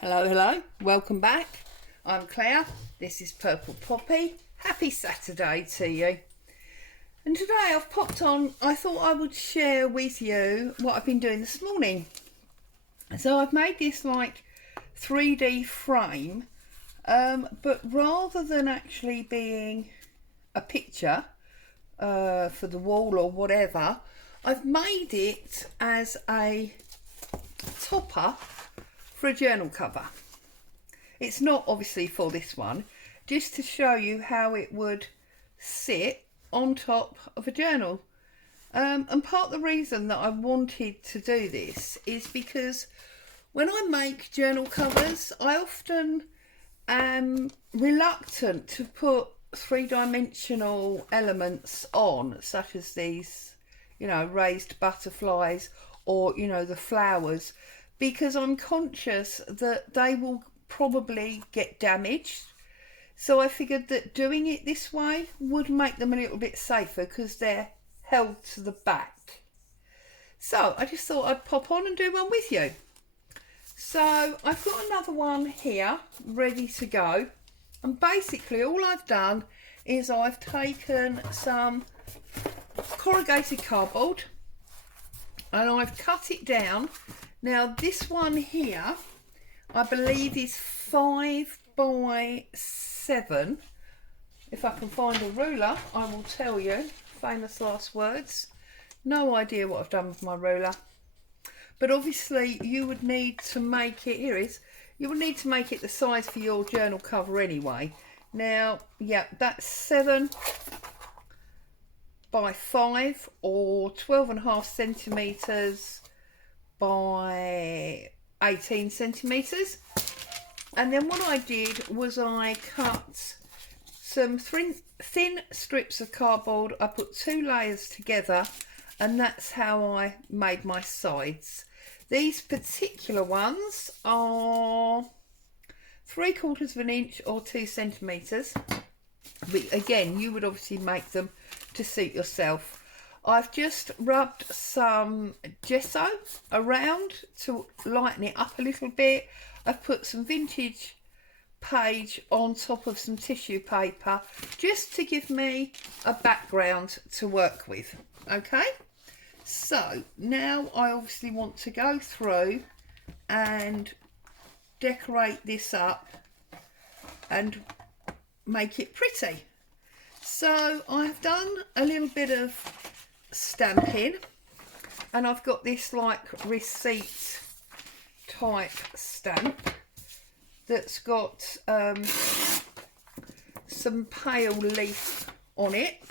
Hello, welcome back. I'm Claire, this is Purple Poppy. Happy Saturday to you. And today I've popped on, I thought I would share with you what I've been doing this morning. So I've made this like 3D frame, but rather than actually being a picture for the wall or whatever, I've made it as a topper for a journal cover. It's not obviously for this one, just to show you how it would sit on top of a journal. And part of the reason that I wanted to do this is because when I make journal covers, I often am reluctant to put three-dimensional elements on, such as these, raised butterflies or, the flowers, because I'm conscious that they will probably get damaged. So I figured that doing it this way would make them a little bit safer because they're held to the back. So I just thought I'd pop on and do one with you. So I've got another one here ready to go. And basically all I've done is I've taken some corrugated cardboard and I've cut it down. Now this one here, I believe is 5 by 7. If I can find a ruler, I will tell you. Famous last words. No idea what I've done with my ruler. But obviously you would need to make it, you would need to make it the size for your journal cover anyway. Now, yeah, that's 7 by 5 or 12.5 centimetres by 18 centimetres. And then what I did was I cut some thin strips of cardboard. I put 2 layers together and that's how I made my sides. These particular ones are 3/4 of an inch or 2 centimetres. But again, you would obviously make them to suit yourself. I've just rubbed some gesso around to lighten it up a little bit. I've put some vintage page on top of some tissue paper just to give me a background to work with. Okay, so now I obviously want to go through and decorate this up and make it pretty. So I've done a little bit of stamping and I've got this like receipt type stamp that's got some pale leaf on it.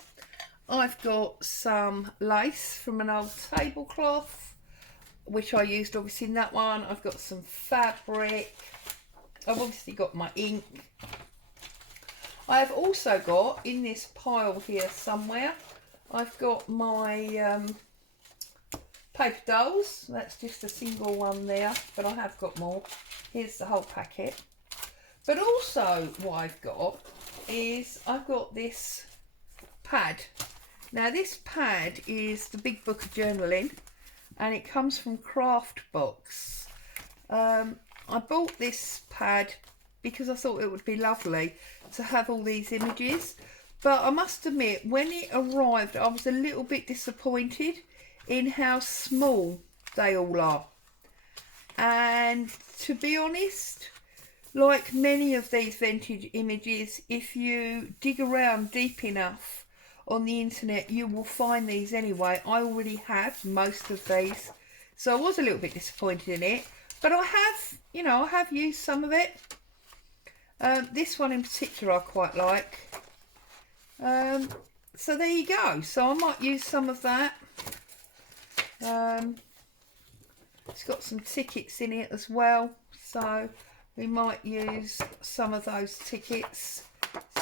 I've got some lace from an old tablecloth which I used obviously in that one. I've got some fabric. I've obviously got my ink. I've also got in this pile here somewhere, I've got my paper dolls. That's just a single one there, but I have got more. Here's the whole packet. But also what I've got is I've got this pad. Now this pad is the Big Book of Journaling and it comes from Craft Box. I bought this pad because I thought it would be lovely to have all these images, but I must admit when it arrived I was a little bit disappointed in how small they all are. And to be honest, like many of these vintage images, if you dig around deep enough on the internet you will find these anyway. I already have most of these, so I was a little bit disappointed in it, but I have, I have used some of it. This one in particular I quite like. So there you go. So I might use some of that. It's got some tickets in it as well, so we might use some of those tickets.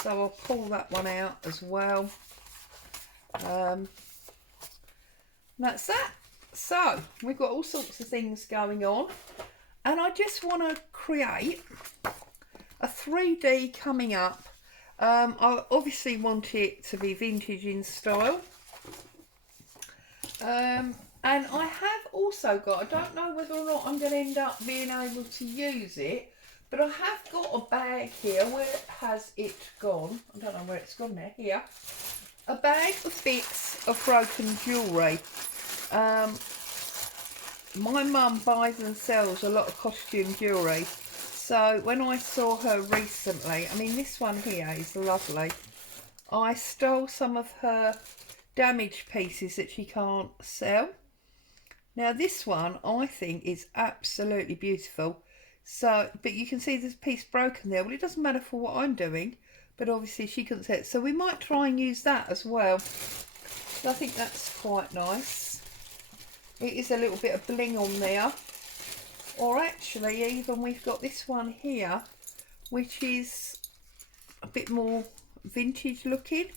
So I'll pull that one out as well. That's that. So we've got all sorts of things going on, and I just want to create a 3D coming up. I obviously want it to be vintage in style. And I have also got, I don't know whether or not I'm going to end up being able to use it, But I have got a bag here. Where has it gone? I don't know where it's gone now. Here. A bag of bits of broken jewellery. My mum buys and sells a lot of costume jewellery. So when I saw her recently, I mean this one here is lovely. I stole some of her damaged pieces that she can't sell. Now this one I think is absolutely beautiful. So, but you can see this piece broken there. Well, it doesn't matter for what I'm doing, but obviously she couldn't see it. So we might try and use that as well. So I think that's quite nice. It is a little bit of bling on there. Or actually, even we've got this one here, which is a bit more vintage looking.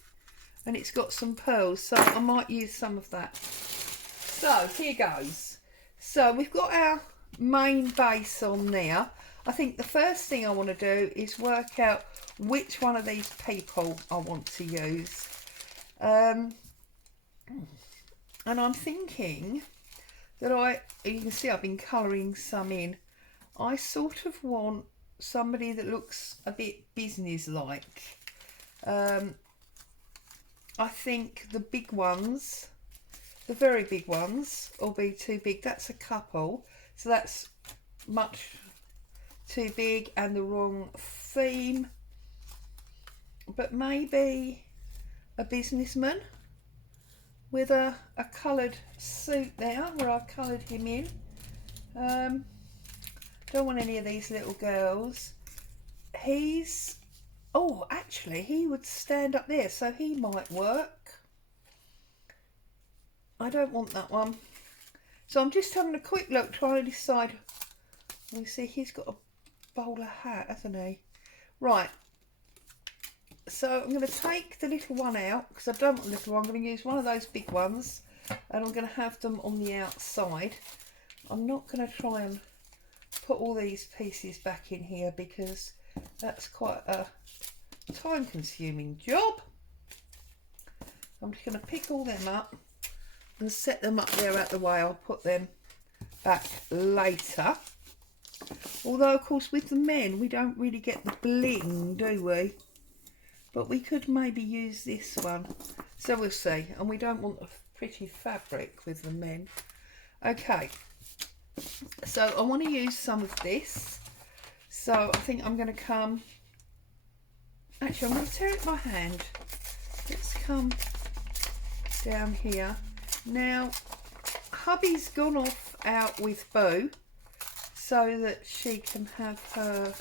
And it's got some pearls, so I might use some of that. So, here goes. So, we've got our main base on there. I think the first thing I want to do is work out which one of these people I want to use. And I'm thinking that you can see I've been colouring some in. I sort of want somebody that looks a bit business-like. I think the big ones, the very big ones, will be too big. That's a couple, so that's much too big and the wrong theme. But maybe a businessman with a coloured suit there, where I've coloured him in. Don't want any of these little girls. Oh, actually, he would stand up there, so he might work. I don't want that one. So I'm just having a quick look, trying to decide. You see, he's got a bowler hat, hasn't he? Right. So I'm going to take the little one out, because I don't want the little one. I'm going to use one of those big ones, and I'm going to have them on the outside. I'm not going to try and put all these pieces back in here, because that's quite a time-consuming job. I'm just going to pick all them up and set them up there out the way. I'll put them back later. Although, of course, with the men, we don't really get the bling, do we? But we could maybe use this one. So we'll see. And we don't want a pretty fabric with the men. Okay. So I want to use some of this. So I think I'm going to come... Actually, I'm going to tear it by hand. Let's come down here. Now, hubby's gone off out with Boo so that she can have her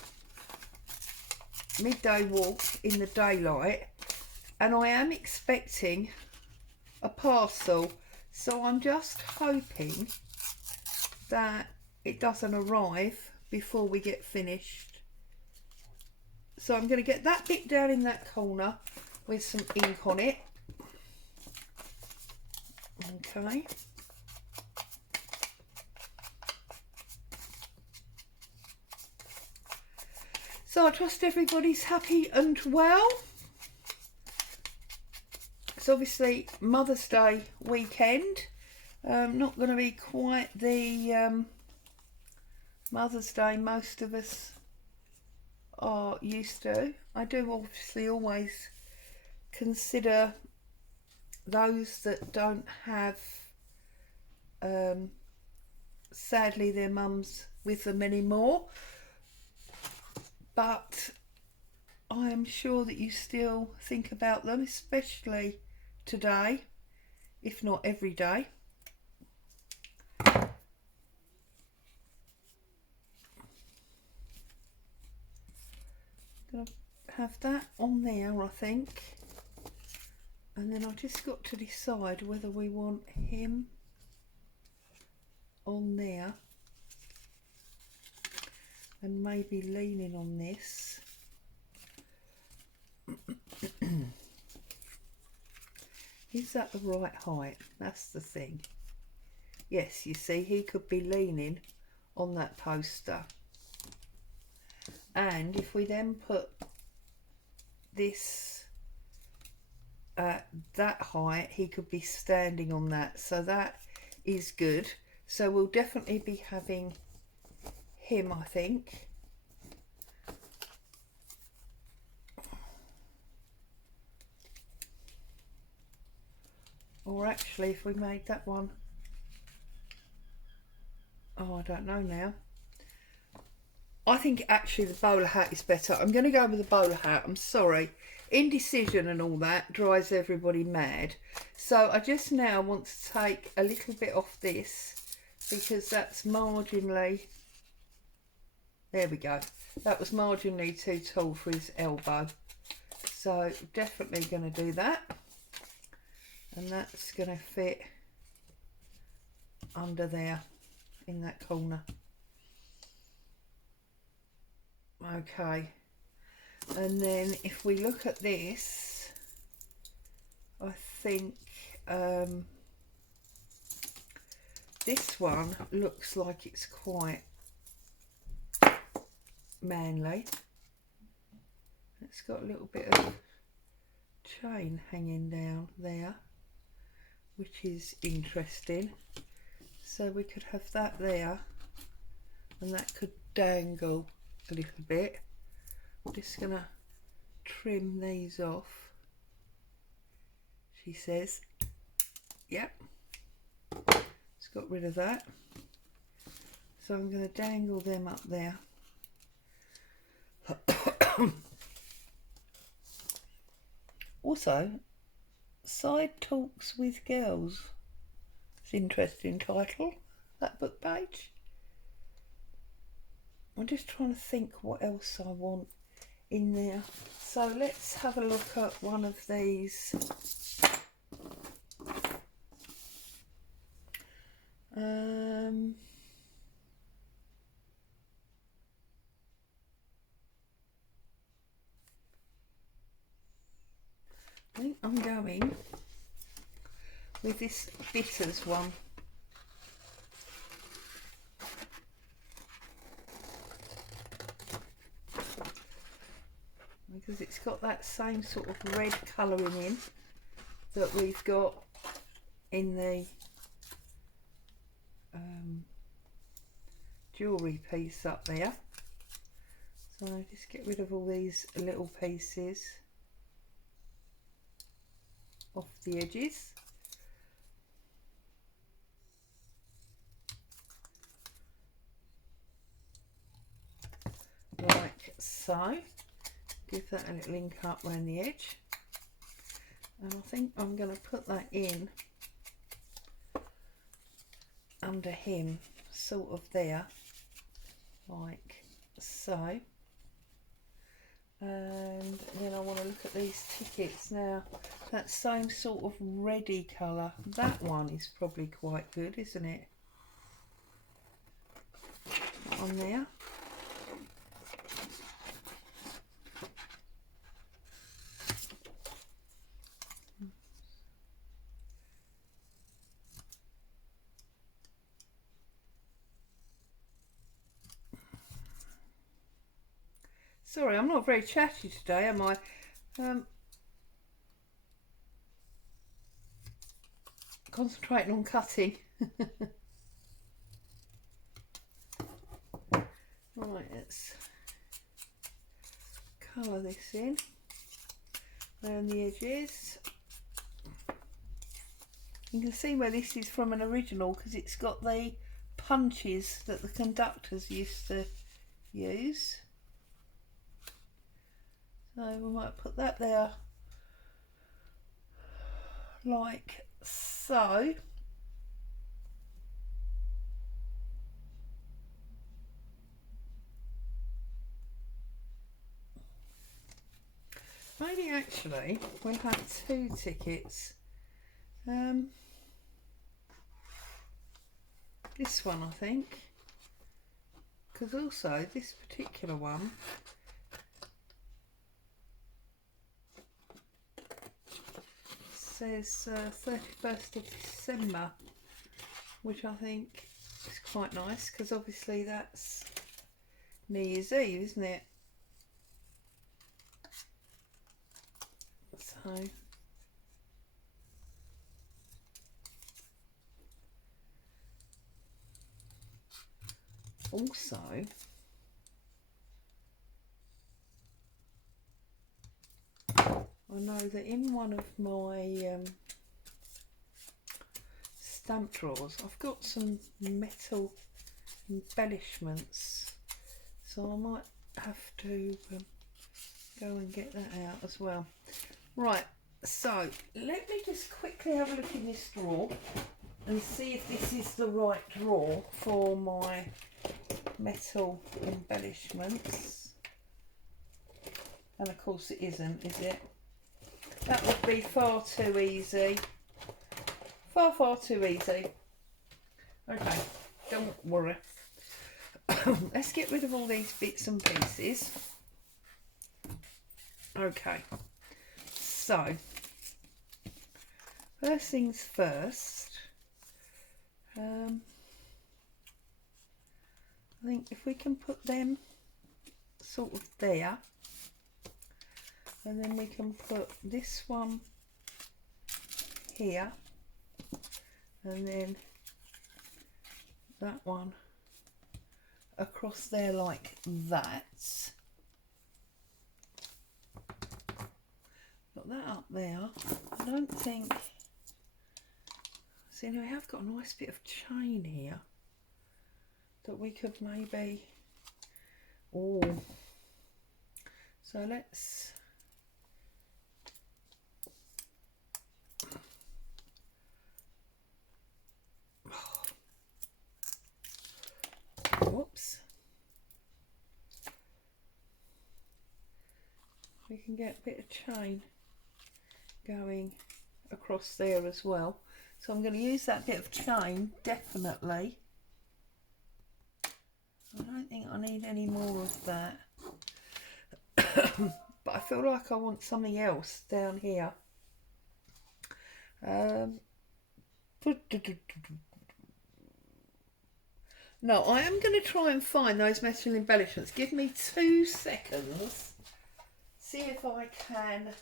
midday walk in the daylight, and I am expecting a parcel, so I'm just hoping that it doesn't arrive before we get finished. So I'm going to get that bit down in that corner with some ink on it. Okay. So I trust everybody's happy and well. It's obviously Mother's Day weekend. Not going to be quite the Mother's Day most of us are used to. I do obviously always consider those that don't have sadly their mums with them anymore, but I am sure that you still think about them, especially today, if not every day. Gonna have that on there, I think, and then I've just got to decide whether we want him on there and maybe leaning on this. Is that the right height? That's the thing. Yes, you see, he could be leaning on that poster. And if we then put this at that height, he could be standing on that. So that is good. So we'll definitely be having him, I think. actually if we made that one, oh, I don't know now. I think actually the bowler hat is better. I'm going to go with the bowler hat. I'm sorry. Indecision and all that drives everybody mad. So I just now want to take a little bit off this because that's marginally, there we go. That was marginally too tall for his elbow. So definitely going to do that. And that's going to fit under there in that corner. Okay, and then if we look at this, I think this one looks like it's quite manly. It's got a little bit of chain hanging down there, which is interesting. So we could have that there, and that could dangle a little bit. I'm just gonna trim these off, she says. Yep, it's got rid of that. So I'm going to dangle them up there. Also, Side Talks with Girls. It's an interesting title, that book page. I'm just trying to think what else I want in there. So let's have a look at one of these. I think I'm going with this Bitters one. Because it's got that same sort of red colouring in that we've got in the jewellery piece up there. So just get rid of all these little pieces off the edges. Like so. Give that a little link up around the edge. And I think I'm going to put that in under him, sort of there, like so. And then I want to look at these tickets now. That same sort of reddy colour, that one is probably quite good, isn't it? On there. Sorry, I'm not very chatty today, am I? Concentrating on cutting. Right, let's colour this in around the edges. You can see where this is from an original because it's got the punches that the conductors used to use. So we might put that there like so. Maybe actually we'll have two tickets. This one I think, because also this particular one says 31st of December, which I think is quite nice because obviously that's New Year's Eve, isn't it? So also I know that in one of my stamp drawers. I've got some metal embellishments, so I might have to go and get that out as well. Right, so let me just quickly have a look in this drawer and see if this is the right drawer for my metal embellishments. And of course it isn't, is it? That would be far too easy. Far too easy. Okay, don't worry. Let's get rid of all these bits and pieces. Okay, so first things first, I think if we can put them sort of there, and then we can put this one here, and then that one across there like that. Got that up there. I don't think, see, now we have got a nice bit of chain here that we could maybe, oh, so let's, whoops, we can get a bit of chain going across there as well. So I'm going to use that bit of chain, definitely. I don't think I need any more of that. But I feel like I want something else down here. No, I am going to try and find those metal embellishments. Give me 2 seconds. See if I can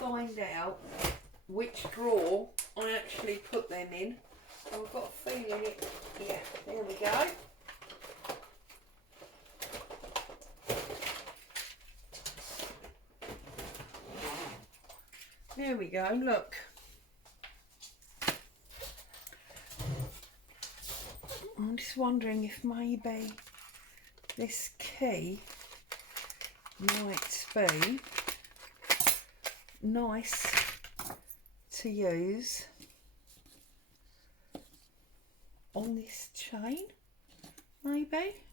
find out which drawer I actually put them in. I've got a feeling it, yeah, there we go. There we go, look. I'm just wondering if maybe this key might be nice to use on this chain, maybe.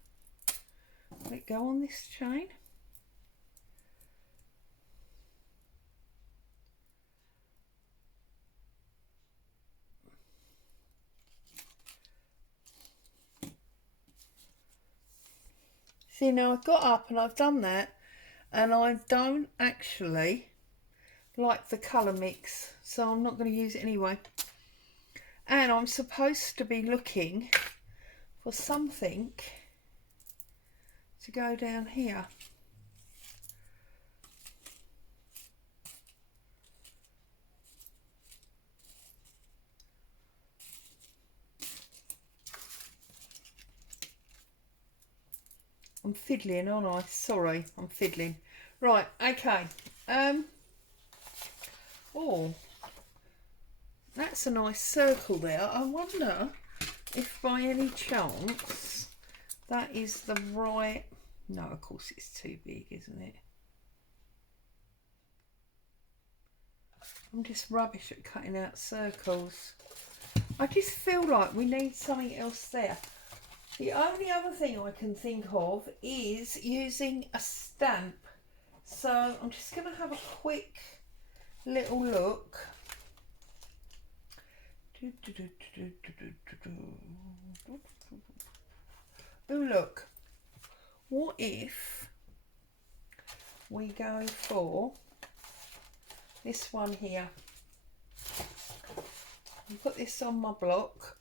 Let it go on this chain. See, now I've got up and I've done that, and I don't actually like the colour mix, so I'm not going to use it anyway. And I'm supposed to be looking for something to go down here. I'm fiddling, aren't I? Sorry, I'm fiddling. Right, okay. Oh, that's a nice circle there. I wonder if by any chance that is the right... No, of course it's too big, isn't it? I'm just rubbish at cutting out circles. I just feel like we need something else there. The only other thing I can think of is using a stamp. So I'm just going to have a quick little look. Oh, look. What if we go for this one here? And put this on my block.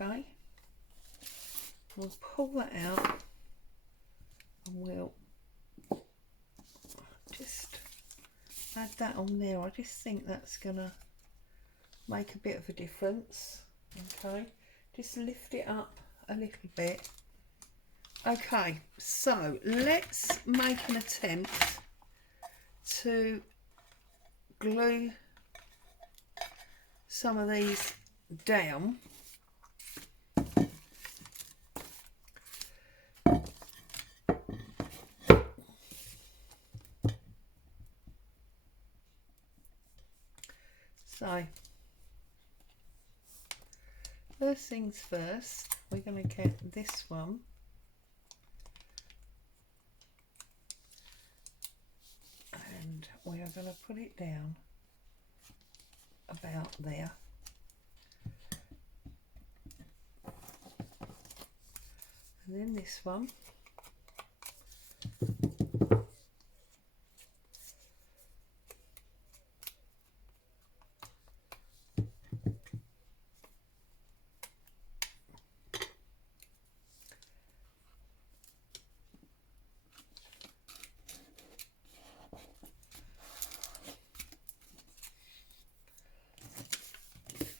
Okay, we'll pull that out and we'll just add that on there. I just think that's gonna make a bit of a difference. Okay, just lift it up a little bit Okay, so let's make an attempt to glue some of these down. So first things first, we're going to get this one and we are going to put it down about there. And then this one.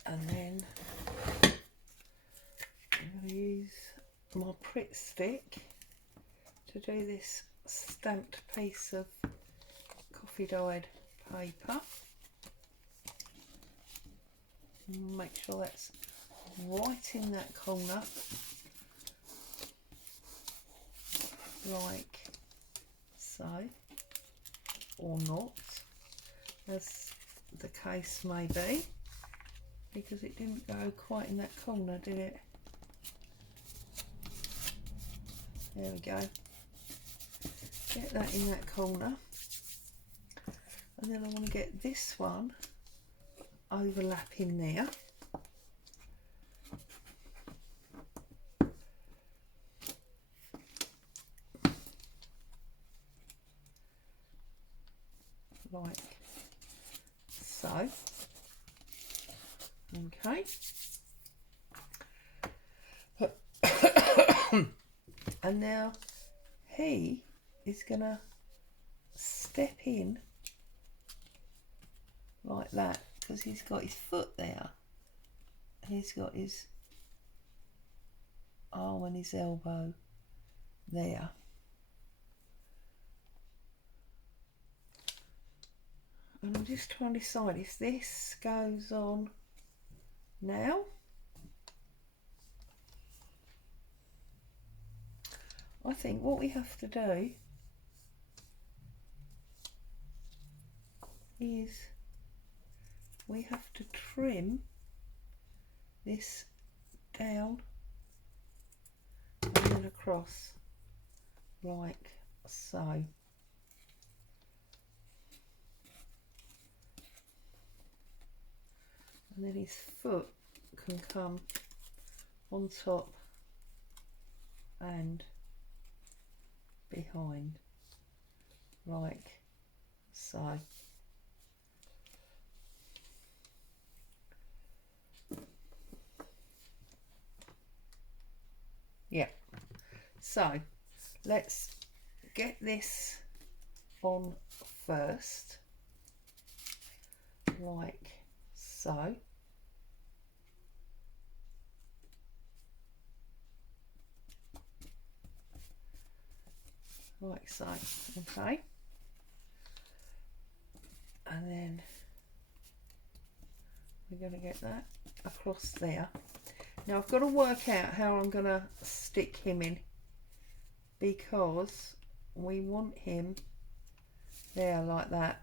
And then I'm going to use my Pritt stick to do this stamped piece of coffee dyed paper. Make sure that's right in that corner, like so, or not, as the case may be, because it didn't go quite in that corner, did it? There we go. Get that in that corner, and then I want to get this one overlapping there. Like so. Okay. And now he is gonna step in like that because he's got his foot there. He's got his arm and his elbow there. And I'm just trying to decide if this goes on now. I think what we have to do is we have to trim this down and then across like so. And then his foot can come on top and behind like so. Yeah, so let's get this on first like so. Like so, okay. And then we're going to get that across there. Now I've got to work out how I'm going to stick him in, because we want him there like that.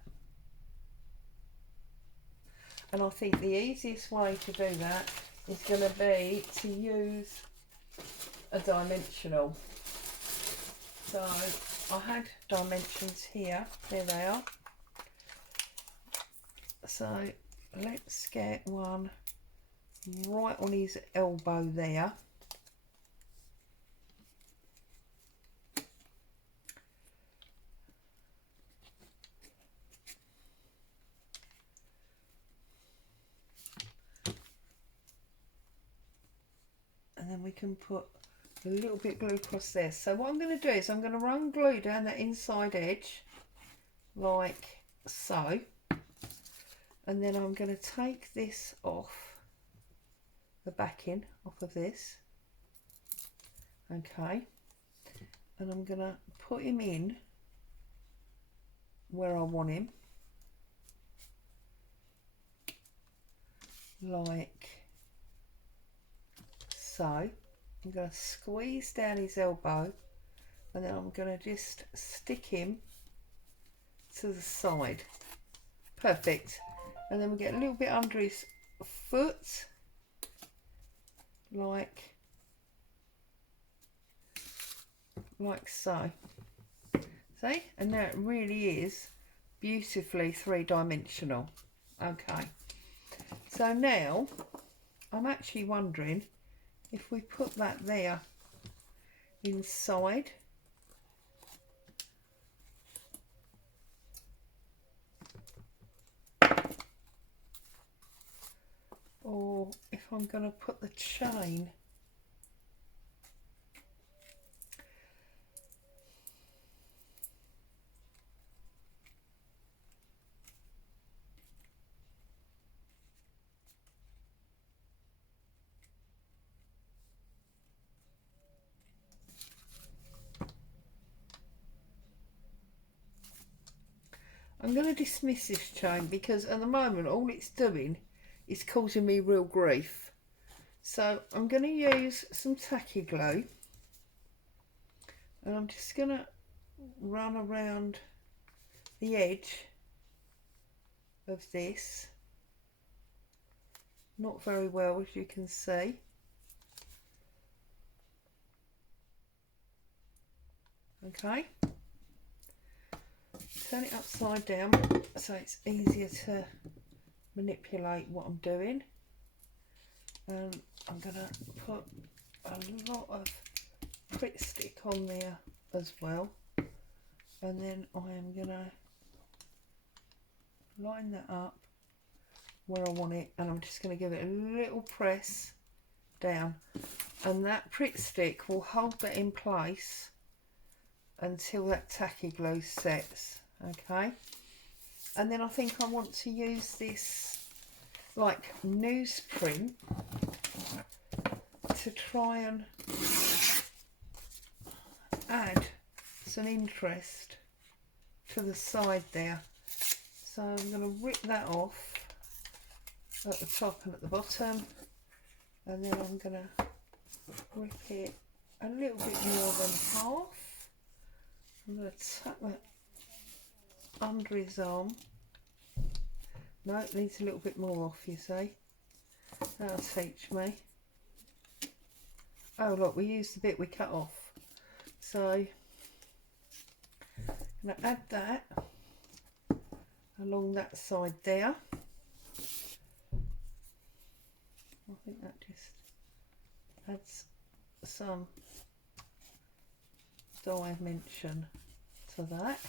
And I think the easiest way to do that is going to be to use a dimensional. So I had dimensions here, there they are. So let's get one right on his elbow there. And then we can put a little bit glue across there. So what I'm going to do is I'm going to run glue down that inside edge like so, and then I'm going to take this off, the backing off of this, okay, and I'm going to put him in where I want him, like so. I'm going to squeeze down his elbow, and then I'm going to just stick him to the side. Perfect. And then we get a little bit under his foot, like so. See? And now it really is beautifully three-dimensional. Okay. So now I'm actually wondering if we put that there inside, or if I'm going to put the chain I'm going to dismiss this chain, because at the moment all it's doing is causing me real grief. So I'm going to use some tacky glue, and I'm just going to run around the edge of this, not very well as you can see. Okay, turn it upside down so it's easier to manipulate what I'm doing. And I'm going to put a lot of Pritt stick on there as well, and then I am going to line that up where I want it, and I'm just going to give it a little press down, and that Pritt stick will hold that in place until that tacky glue sets. Okay, and then I think I want to use this like newsprint to try and add some interest to the side there. So I'm going to rip that off at the top and at the bottom, and then I'm going to rip it a little bit more than half. I'm going to tuck that under his arm. No, it needs a little bit more off, you see. That'll teach me. Oh look, we used the bit we cut off. So I'm going to add that along that side there. I think that just adds some dimension to that.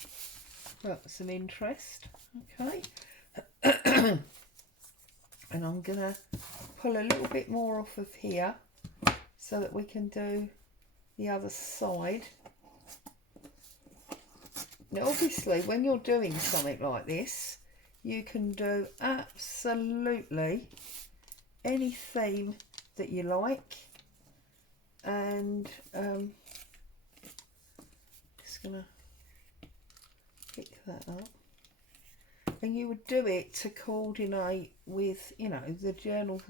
Well, some interest. Okay. And I'm going to pull a little bit more off of here so that we can do the other side. Now obviously when you're doing something like this, you can do absolutely any theme that you like, and just gonna pick that up, and you would do it to coordinate with, you know, the journal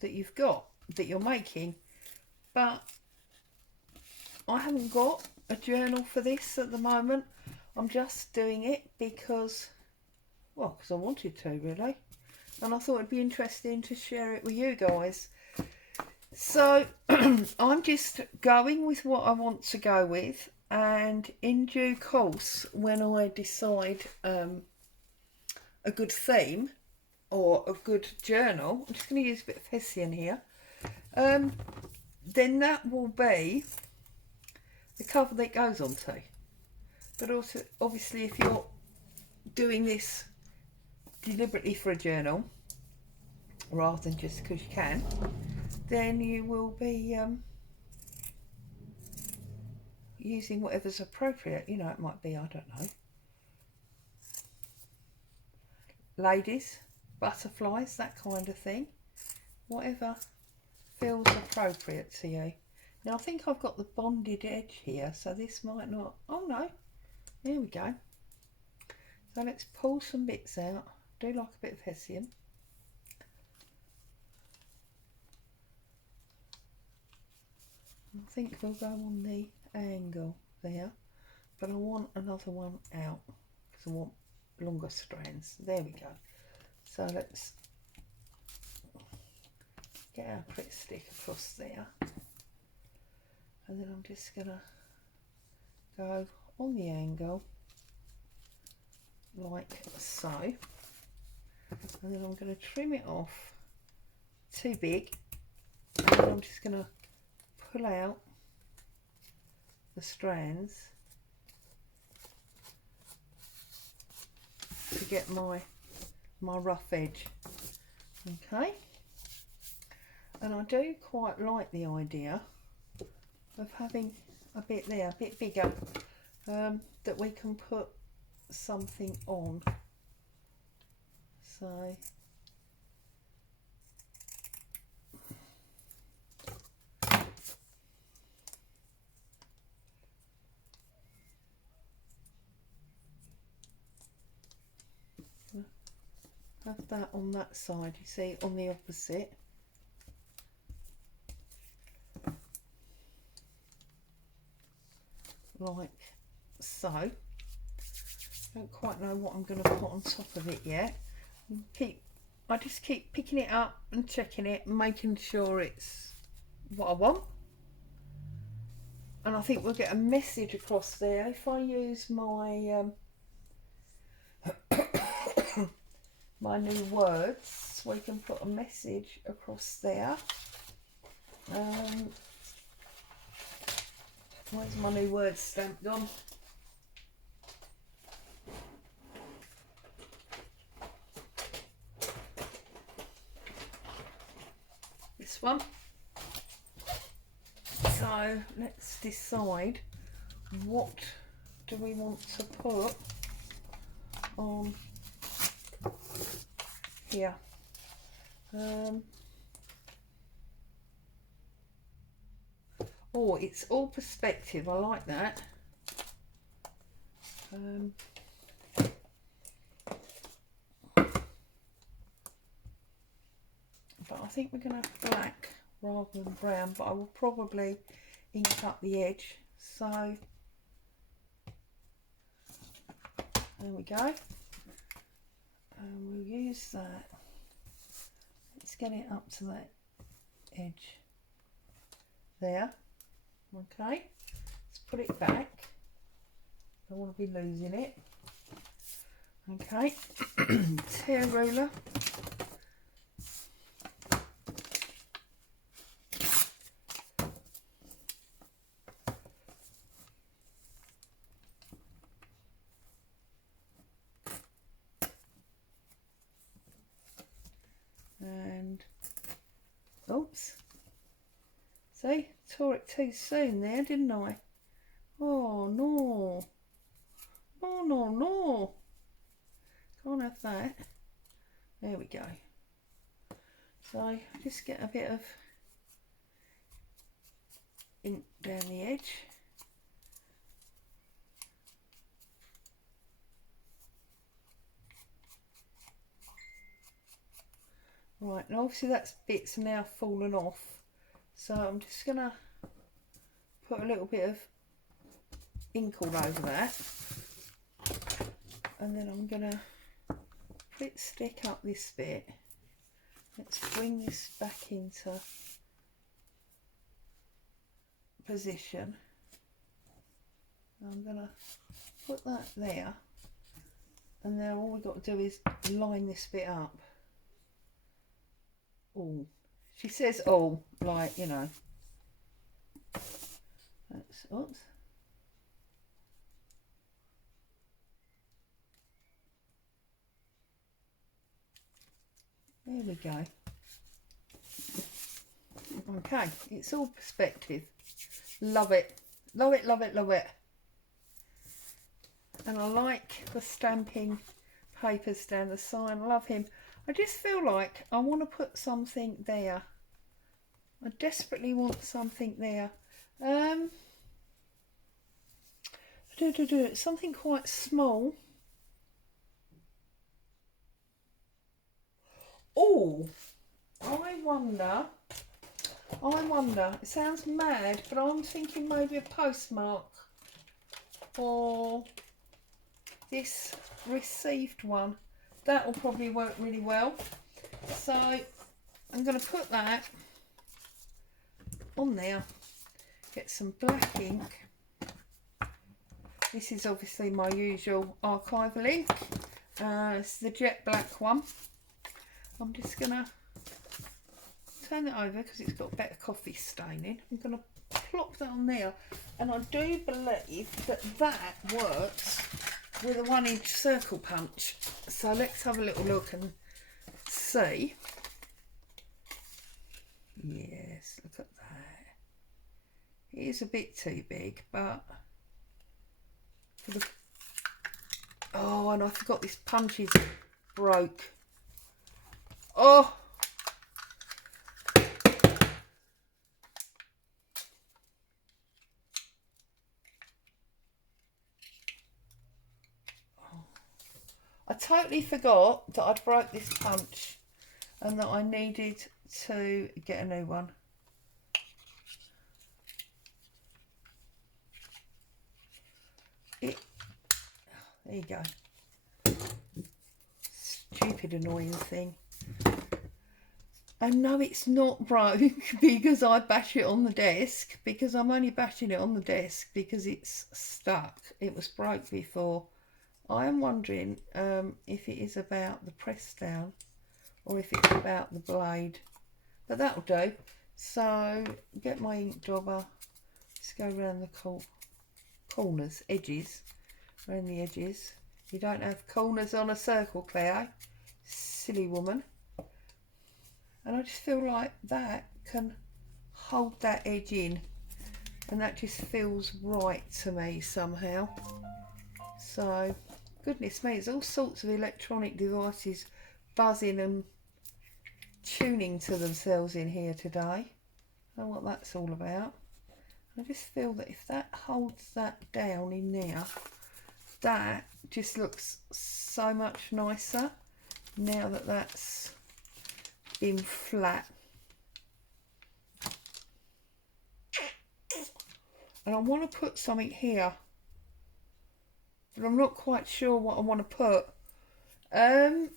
that you've got, that you're making. But I haven't got a journal for this at the moment. I'm just doing it because, well, because I wanted to really, and I thought it'd be interesting to share it with you guys. So I'm just going with what I want to go with, and in due course, when I decide a good theme or a good journal, I'm just going to use a bit of hessian here, then that will be the cover that it goes onto. But also, obviously, if you're doing this deliberately for a journal rather than just because you can, then you will be using whatever's appropriate. You know, it might be, I don't know, ladies, butterflies, that kind of thing. Whatever feels appropriate to you. Now I think I've got the bonded edge here, so this might not, oh no, there we go. So let's pull some bits out. I do like a bit of hessian. I think we'll go on the angle there, but I want another one out because I want longer strands. There we go. So let's get our Pritt stick across there, and then I'm just gonna go on the angle like so, and then I'm going to trim it off too big, and then I'm just going to pull out the strands to get my rough edge. Okay, and I do quite like the idea of having a bit there, a bit bigger, that we can put something on. So have that on that side, you see, on the opposite. Like so. Don't quite know what I'm going to put on top of it yet. I just keep picking it up and checking it and making sure it's what I want. And I think we'll get a message across there if I use my my new words. We can put a message across there. Where's my new words stamped on? This one. So let's decide what do we want to put on here. Oh, it's all perspective. I like that. But I think we're going to have black rather than brown, but I will probably ink up the edge. So there we go. And we'll use that. Let's get it up to that edge there. Okay, let's put it back. Don't want to be losing it. Okay, tear ruler. And oops, see, tore it too soon there, didn't I? Oh no, no, no, no, can't have that. There we go. So just get a bit of ink down the edge. Right, and obviously that's bits now fallen off, so I'm just gonna put a little bit of ink all over that, and then I'm gonna stick up this bit. Let's bring this back into position. I'm gonna put that there, and then all we've got to do is line this bit up. All. She says all, like, you know. That's, oops. There we go. Okay, it's all perspective. Love it. Love it, love it, love it. And I like the stamping papers down the side. I love him. I just feel like I want to put something there. I desperately want something there. It's something quite small. Oh, I wonder, it sounds mad, but I'm thinking maybe a postmark for this received one. That will probably work really well. So I'm going to put that on there, get some black ink. This is obviously my usual archival ink. It's the jet black one. I'm just going to turn it over because it's got better coffee staining. I'm going to plop that on there, and I do believe that that works with a 1-inch circle punch. So let's have a little look and see. Yes, look at that. It is a bit too big, but for the... Oh, and I forgot this punch is broke. Oh! I totally forgot that I'd broke this punch and that I needed to get a new one. There you go. Stupid annoying thing. And no, it's not broke because I bash it on the desk, because I'm only bashing it on the desk because it's stuck. It was broke before. I am wondering if it is about the press down or if it's about the blade, but that'll do. So get my ink dauber, just go around the corners, edges, around the edges. You don't have corners on a circle, Claire, silly woman. And I just feel like that can hold that edge in, and that just feels right to me somehow. So goodness me, there's all sorts of electronic devices buzzing and tuning to themselves in here today. I don't know what that's all about. I just feel that if that holds that down in there, that just looks so much nicer now that that's been flat. And I want to put something here, but I'm not quite sure what I want to put. I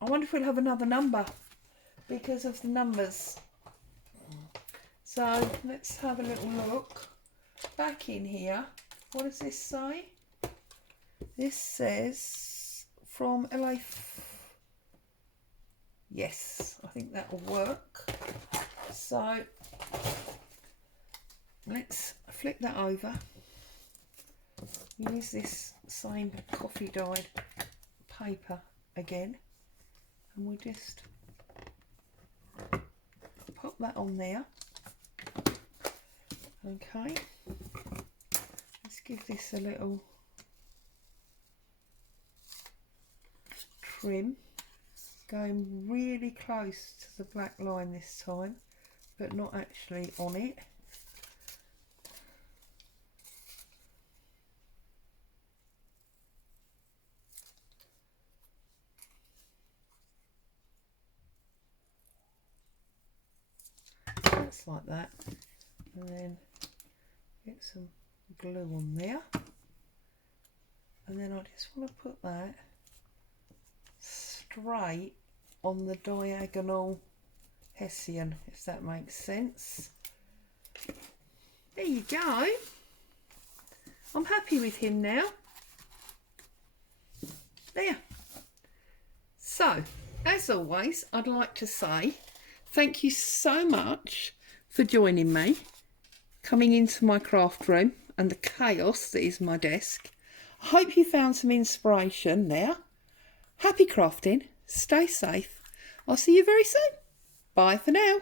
wonder if we'll have another number because of the numbers. So let's have a little look back in here. What does this say? This says from LA. Yes, I think that will work. So let's flip that over. Use this same coffee dyed paper again, and we'll just pop that on there. Okay, let's give this a little trim, going really close to the black line this time, but not actually on it. That's like that, and then get some glue on there, and then I just want to put that straight on the diagonal Hessian, if that makes sense. There you go. I'm happy with him now. There. So, as always, I'd like to say thank you so much for joining me, coming into my craft room and the chaos that is my desk. I hope you found some inspiration there. Happy crafting, stay safe. I'll see you very soon. Bye for now.